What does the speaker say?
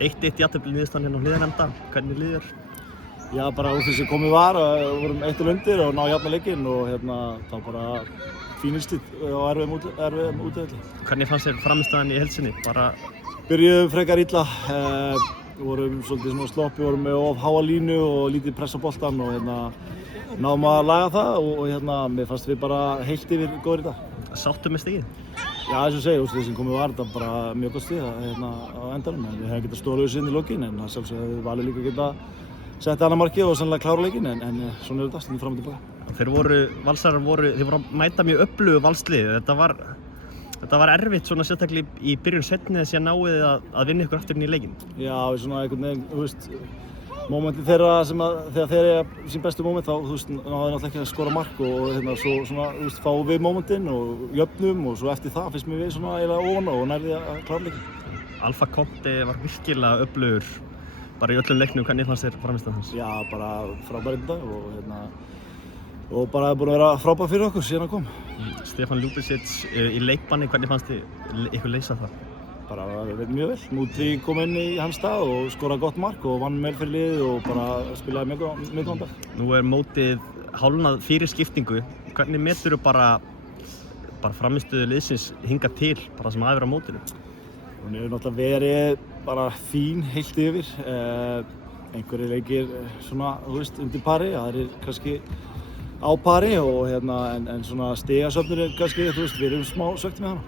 1-1 jafntefli niðurstaðan hérna á hliðarenda, hvernig líður? Já, bara úr því sem komið var, vorum 1-0 undir og ná jafna leikinn og þá bara fínilstíð og erfiðum útivelli. Hvernig fannst þér frammistaðan í heild sinni? Byrjuðum frekar illa, vorum svolítið svona sloppi, vorum með of háa línu og lítið press á boltann og náðum að laga það og mér fannst við bara heilt yfir góðir í dag. Sáttu með stigið? Já, eins og segir, úr því sem komið var, þetta bara mjög gott stig á endanum. Við hefum getað stólið þessu inn í lokin en sjálfsög hefði Valur líka getað sett annað markið og sannlega klára leikinn en svona þetta, stundum fram og tilbaka. Valsarar voru að mæta mjög öflugu Valslið. Þetta var erfitt svona sérstaklega í byrjun seinni þess að náið að vinna ykkur aftur inn í leikinn. Já, svona einhvern veginn, þú veist, mómentin þeirra þegar þeir eiga sín bestu móment þá, þú veist, náðu náttúrulega ekki að skora mark og svo svona, þú veist, fáum við mómentin og jöfnum og svo eftir það finnst mér við svona eiginlega ofan og nærði að klára leikinn. Alfa Conte var virkilega öflugur bara í öllum leiknum, hvernig fannst þér frammistaðan hans? Já, bara frábær í dag og bara búin að vera frábær fyrir okkur síðan að kom. Stefán Ljúbicic í leikbanni, hvernig fannst þið ykkur leysa það? Bara mjög vel. Múti kom inn í hans stað og skoraði gott mark og vann vel fyrir liðið og bara spilaði mjög góðan dag. Nú mótið hálfnað fyrir skiptingu. Hvernig meturðu bara frammistöðu liðsins hingað til, bara sem aðeins á mótinu? Hún hefur náttúrulega verið bara fín heilt yfir. Einhverjir leikir svona, þú veist, undir pari, aðrir kannski á pari og en svona stigasöfnur kannski, þú veist, við erum smá svekkt með hana.